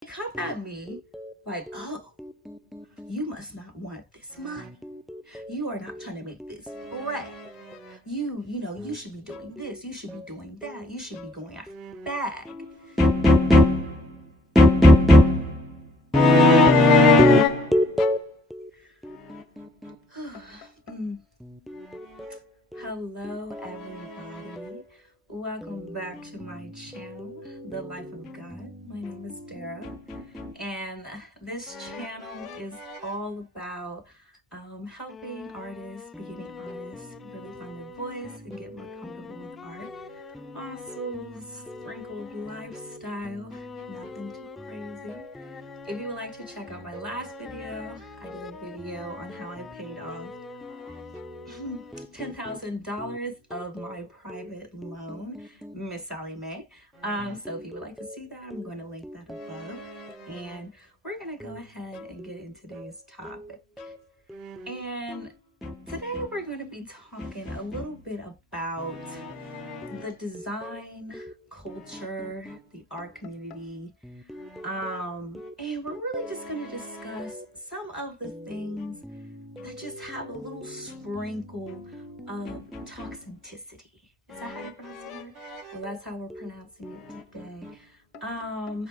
They come at me like, oh, you must not want this money. You are not trying to make this bread. You should be doing this. You should be doing that. You should be going after the bag. Hello, everybody. Welcome back to my channel, The Life of God. My name is Dara, and this channel is all about helping artists, beginning artists, really find their voice and get more comfortable with art. Also, sprinkled lifestyle, nothing too crazy. If you would like to check out my last video, I did a video on how I paid off $10,000 of my private loan, Miss Sally Mae. So if you would like to see that, I'm going to link that above. And we're going to go ahead and get into today's topic. And today we're going to be talking a little bit about the design culture, the art community, and we're really just going to discuss some of the things that just have a little sprinkle of toxicity. Is that how you pronounce it? Well, that's how we're pronouncing it today. And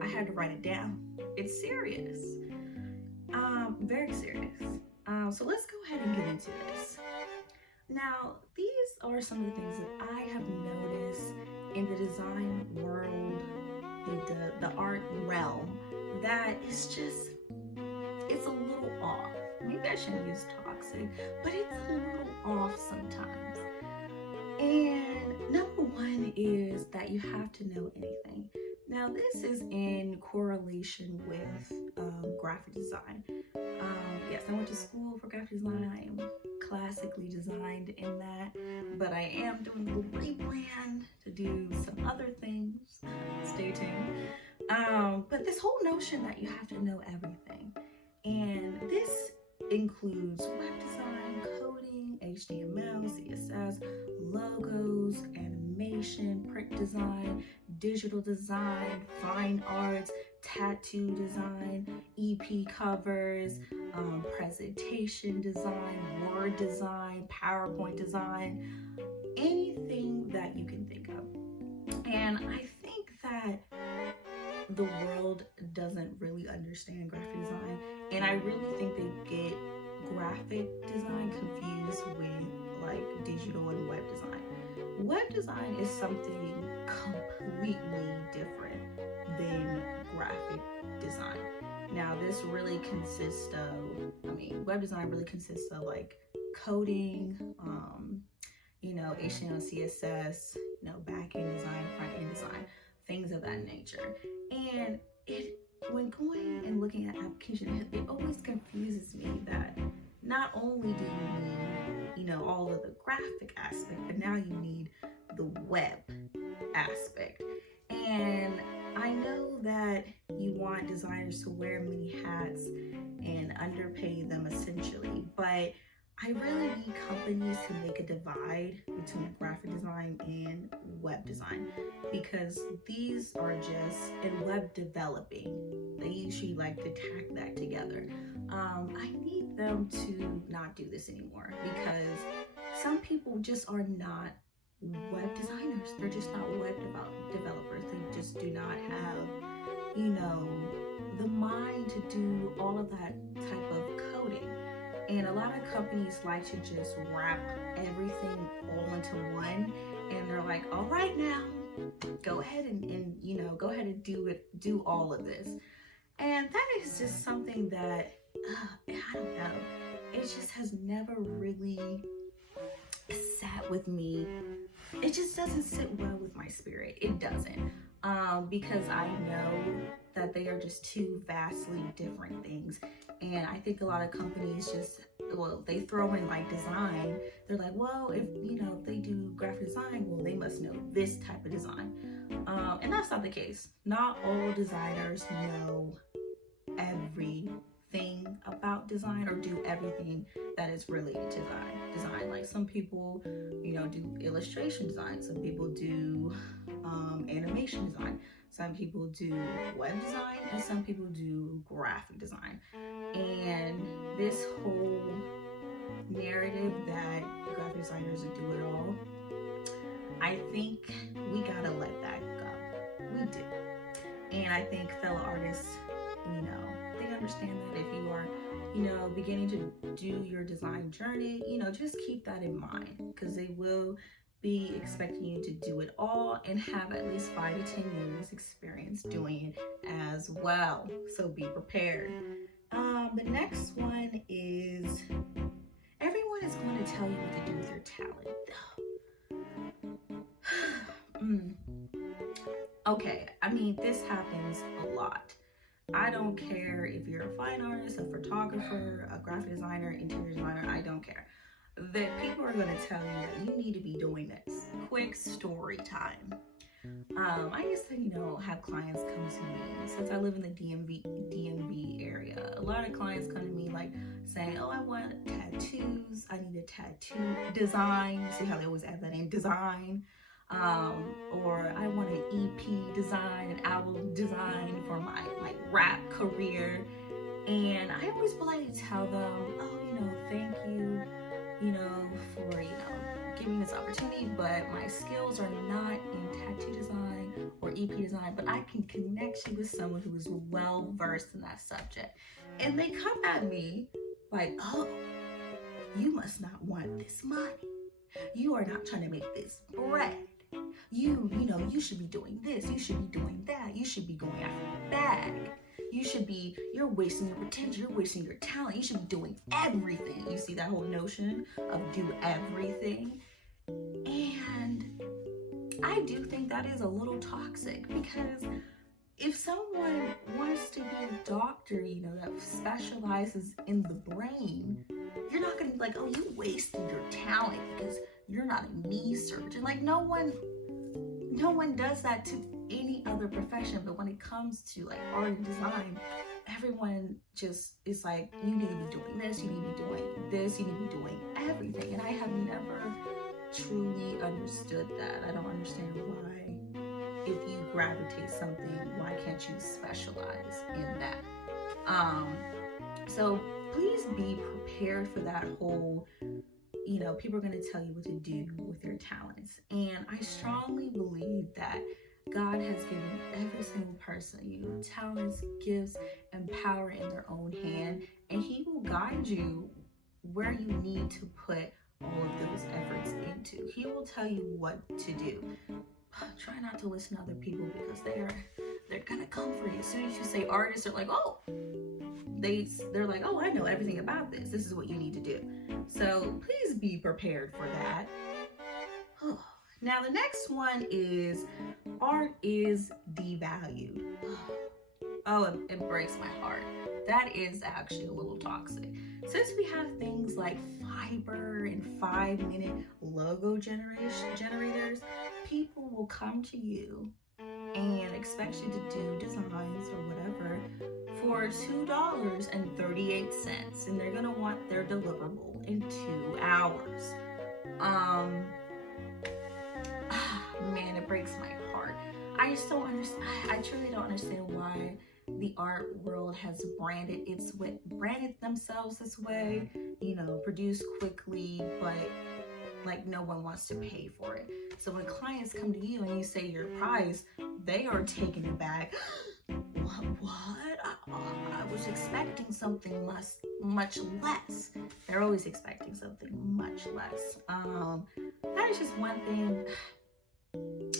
I had to write it down. It's serious, very serious. So let's go ahead and get into this. Now, these are some of the things that I have noticed in the design world, the art realm, that is just, it's a little off. Maybe I shouldn't use toxic, but it's a little off sometimes. And number one is that you have to know anything. Now, this is in correlation with graphic design. Yes, I went to school for graphic design. I am classically designed in that, but I am doing a little rebrand to do some other things. Stay tuned. But this whole notion that you have to know everything, and this includes web design, coding, HTML, CSS, logos, animation, print design, digital design, fine arts, tattoo design, EP covers, presentation design, word design, PowerPoint design, anything that you can think of. And I think that the world doesn't really understand graphic design, and I really think they get graphic design confused with like digital and web design. Web design is something completely different than graphic design. Now, this really consists of, web design really consists of like coding, HTML, CSS, back-end design, front-end design, things of that nature. And when going and looking at application, it always confuses me that not only do you need, all of the graphic aspect, but now you need the web aspect. And I know that you want designers to wear many hats and underpay them essentially, but I really need companies to make a divide between graphic design and web design, because these are just, in web developing, they usually like to tack that together. I need them to not do this anymore, because some people just are not web designers. They're just not web developers. They just do not have, the mind to do all of that type of coding. And a lot of companies like to just wrap everything all into one, and they're like, all right, now go ahead and go ahead and do all of this. And that is just something that I don't know, it just has never really sat with me. It just doesn't sit well with my spirit. It doesn't, because I know that they are just two vastly different things. And I think a lot of companies they throw in like design. They're like, well, if they do graphic design, well, they must know this type of design. And that's not the case. Not all designers know everything. everything about design or do everything that is related to design. Like some people, do illustration design. Some people do animation design. Some people do web design, and some people do graphic design. And this whole narrative that graphic designers do it all, I think we gotta let that go. We do. And I think fellow artists, they understand that if you are, beginning to do your design journey, just keep that in mind, because they will be expecting you to do it all and have at least 5 to 10 years experience doing it as well. So be prepared. The next one is everyone is going to tell you what to do with your talent. Okay, this happens a lot. I don't care if you're a fine artist, a photographer, a graphic designer, interior designer, I don't care. That people are going to tell you that you need to be doing this. Quick story time. I used to, have clients come to me, since I live in the DMV area. A lot of clients come to me saying, oh, I want tattoos. I need a tattoo design. See how they always add that in, design. Or I want an EP design, an album design for my rap career. And I always politely tell them, oh, thank you, for, giving this opportunity, but my skills are not in tattoo design or EP design, but I can connect you with someone who is well versed in that subject. And they come at me like, oh, you must not want this money. You are not trying to make this bread. You should be doing this. You should be doing that. You should be going after the bag. You're wasting your potential. You're wasting your talent. You should be doing everything. You see that whole notion of do everything? And I do think that is a little toxic, because if someone wants to be a doctor, that specializes in the brain, you're not going to be like, oh, you wasted your talent because you're not a knee surgeon. No one does that to any other profession. But when it comes to art and design, everyone just is like, you need to be doing this, you need to be doing this, you need to be doing everything. And I have never truly understood that. I don't understand why, if you gravitate something, why can't you specialize in that? So please be prepared for that whole, people are going to tell you what to do with your talents. And I strongly believe that God has given every single person, talents, gifts, and power in their own hand, and He will guide you where you need to put all of those efforts into. He will tell you what to do. Try not to listen to other people, because they're gonna come for you. As soon as you say artists, they're like, oh, they're like, oh, I know everything about this. This is what you need to do. So please be prepared for that. Now the next one is art is devalued. Oh, it breaks my heart. That is actually a little toxic. Since we have things like Fiverr and 5-minute logo generators, people will come to you and expect you to do designs or whatever for $2.38, and they're gonna want their deliverable in 2 hours. Man, it breaks my heart. I just don't understand. I truly don't understand why the art world has branded themselves this way. Produce quickly, but no one wants to pay for it. So when clients come to you and you say your price, they are taken aback. What? I was expecting something much less. They're always expecting something much less. That is just one thing.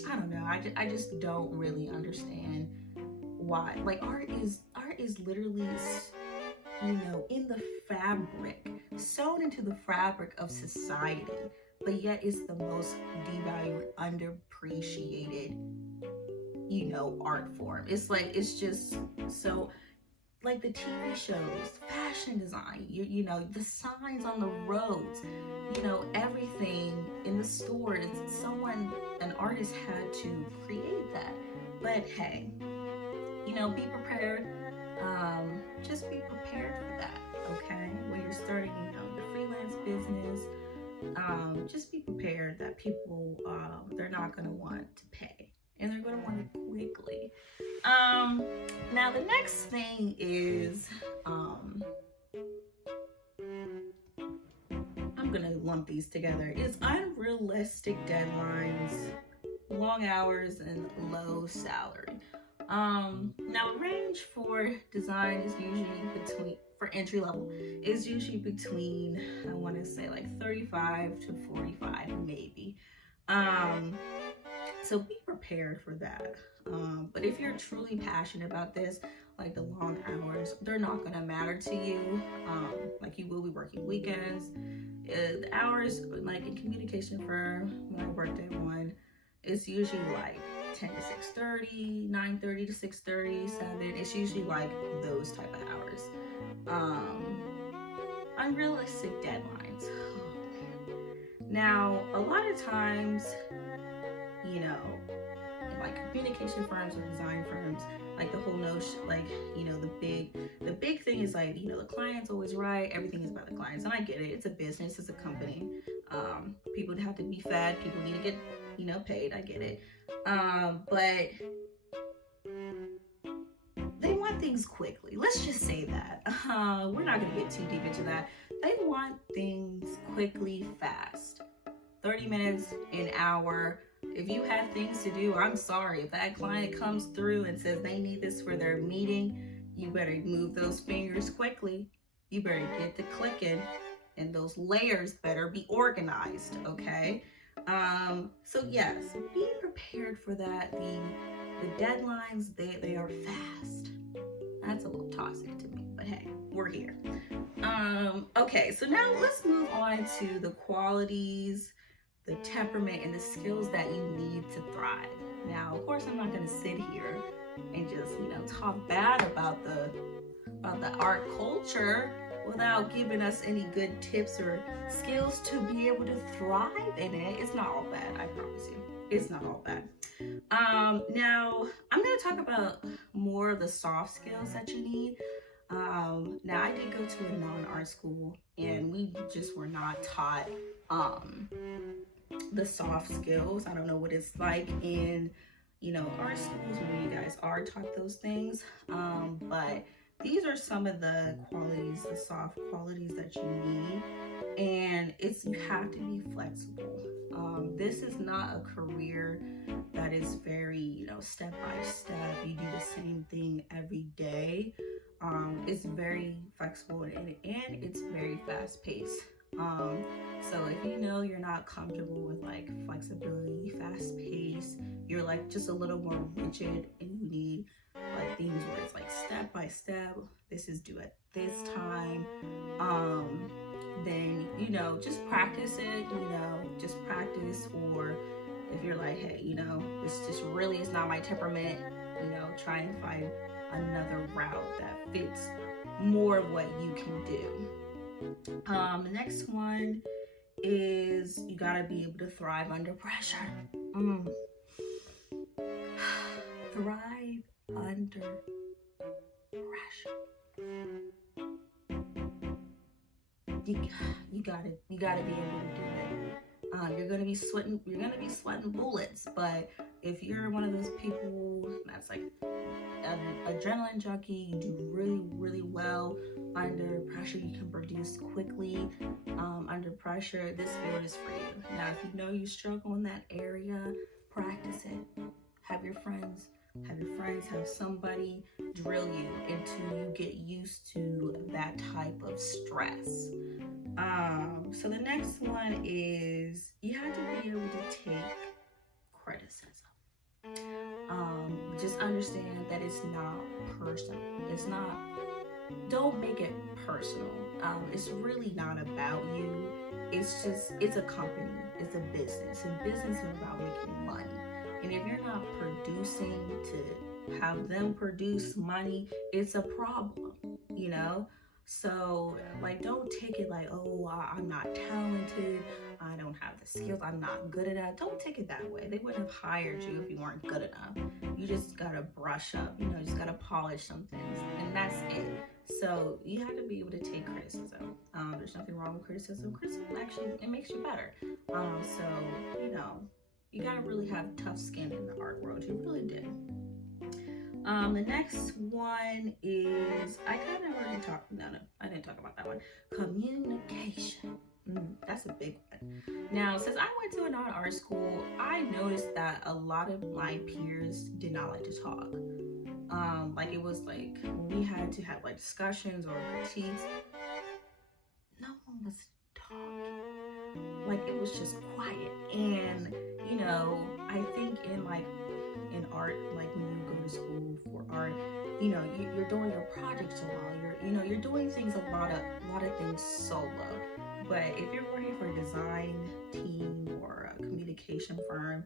I don't know. I just don't really understand why. Art is literally, in the fabric, sewn into the fabric of society, but yet it's the most devalued, underappreciated, art form. It's just so, the TV shows, fashion design, the signs on the roads, everything in the stores, an artist had to create that. But hey, be prepared. Just be prepared for that, okay? When you're starting, your freelance business, just be prepared that people, they're not going to want to pay, and they're going to want it quickly. Now the next thing is, I'm going to lump these together, is unrealistic deadlines, long hours, and low salary. Now the range for design is usually between, for entry level, is usually between, I want to say like 35 to 45 maybe. So be prepared for that. But if you're truly passionate about this, like the long hours, they're not gonna matter to you. Like you will be working weekends. The hours, like in communication firm, when I worked at one, it's usually like 10 to 6:30, 9:30 to 6:30, 7. It's usually like those type of hours. Unrealistic deadlines. Now, a lot of times, like communication firms or design firms, like the whole notion, like, the big thing is like, the client's always right. Everything is about the clients. And I get it. It's a business, it's a company. People have to be fed. People need to get, paid. I get it. But they want things quickly. Let's just say that. We're not going to get too deep into that. They want things quickly, fast. 30 minutes, an hour. If you have things to do, I'm sorry. If that client comes through and says they need this for their meeting, you better move those fingers quickly. You better get to clicking, and those layers better be organized, okay? So yes, be prepared for that. The deadlines, they are fast. That's a little toxic to me, but hey, we're here. Okay, so now let's move on to the qualities, the temperament, and the skills that you need to thrive. Now, of course, I'm not going to sit here and just, talk bad about the art culture without giving us any good tips or skills to be able to thrive in it. It's not all bad, I promise you. It's not all bad. Now, I'm going to talk about more of the soft skills that you need. Now, I did go to a non-art school, and we just were not taught the soft skills. I don't know what it's like in, art schools where you guys are taught those things. But these are some of the qualities, the soft qualities that you need. And you have to be flexible. This is not a career that is very, step by step. You do the same thing every day. It's very flexible and it's very fast paced. So if you're not comfortable with like flexibility, fast pace, you're like just a little more rigid, and you need like things where it's like step by step, this is due at this time, then just practice it, just practice. Or if you're like, hey, this just really is not my temperament, try and find another route that fits more of what you can do. The next one is you gotta be able to thrive under pressure. Thrive under pressure. You gotta be able to do it. You're gonna be sweating bullets, but if you're one of those people that's like an adrenaline junkie, you do really, really well under pressure. You can produce quickly under pressure. This field is for you. Now, if you struggle in that area, practice it. Have somebody drill you until you get used to that type of stress. So the next one is you have to be able to take criticism. Just understand that it's not personal. Don't make it personal. It's really not about you. It's a company. It's a business. And business is about making money. And if you're not producing to have them produce money, it's a problem, So like, don't take it like, oh, I'm not talented. I don't have the skills, I'm not good enough. Don't take it that way. They wouldn't have hired you if you weren't good enough. You just gotta brush up, you know, just gotta polish some things, and that's it. So you have to be able to take criticism. There's nothing wrong with criticism. Criticism actually, it makes you better. So, you know, you gotta really have tough skin in the art world. You really do. The next one is, I kind of already talked, no, I didn't talk about that one. Communication. That's a big one. Now, since I went to a non-art school, I noticed that a lot of my peers did not like to talk. Like it was like when we had to have like discussions or critiques, no one was talking. Like it was just quiet. And you know, I think in art, like when you go to school for art, you know, you're doing your project solo. You're doing things a lot of things solo. But if you're working for a design team or a communication firm,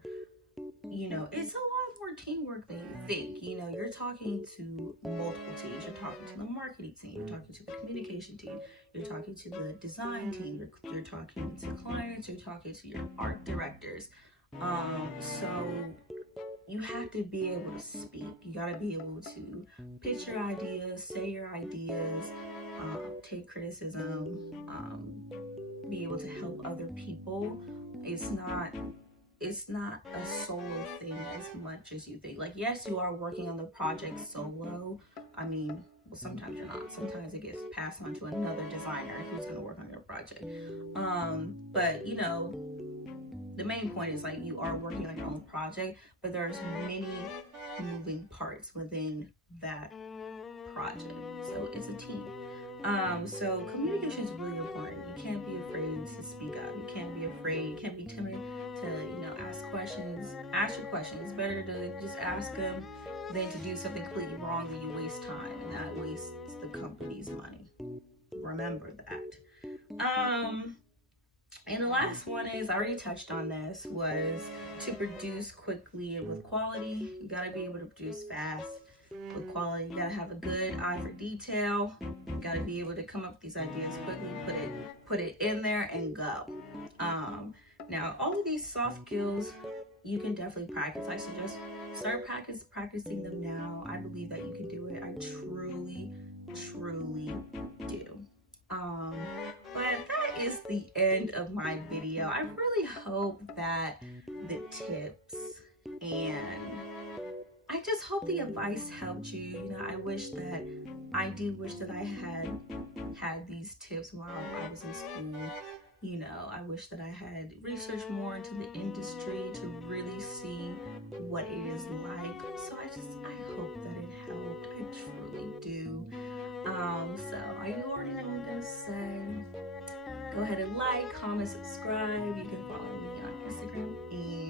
you know, it's a lot more teamwork than you think. You know, you're talking to multiple teams. You're talking to the marketing team. You're talking to the communication team. You're talking to the design team. You're talking to clients. You're talking to your art directors. So you have to be able to speak. You got to be able to pitch your ideas, say your ideas, take criticism, be able to help other people. It's not a solo thing as much as you think. Like, yes, you are working on the project solo. I mean, well, sometimes you're not. Sometimes it gets passed on to another designer who's going to work on your project. But you know, the main point is like you are working on your own project, but there's many moving parts within that project. So it's a team. So communication is really important. You can't be afraid to speak up. You can't be afraid. You can't be timid to, you know, ask questions. Ask your questions. It's better to just ask them than to do something completely wrong and you waste time, and that wastes the company's money. Remember that. And the last one is, I already touched on this, was to produce quickly and with quality. You gotta be able to produce fast with quality. You gotta have a good eye for detail. You gotta be able to come up with these ideas quickly, put it in there and go. Now, all of these soft skills you can definitely practice. I suggest start practicing them now. I believe that you can do it. I truly do. But that is the end of my video. I really hope that the tips and I just hope the advice helped you. You know, I do wish that I had these tips while I was in school. You know, I wish that I had researched more into the industry to really see what it is like. So I hope that it helped. I truly do. So you already know what I'm gonna say. Go ahead and like, comment, subscribe. You can follow me on Instagram and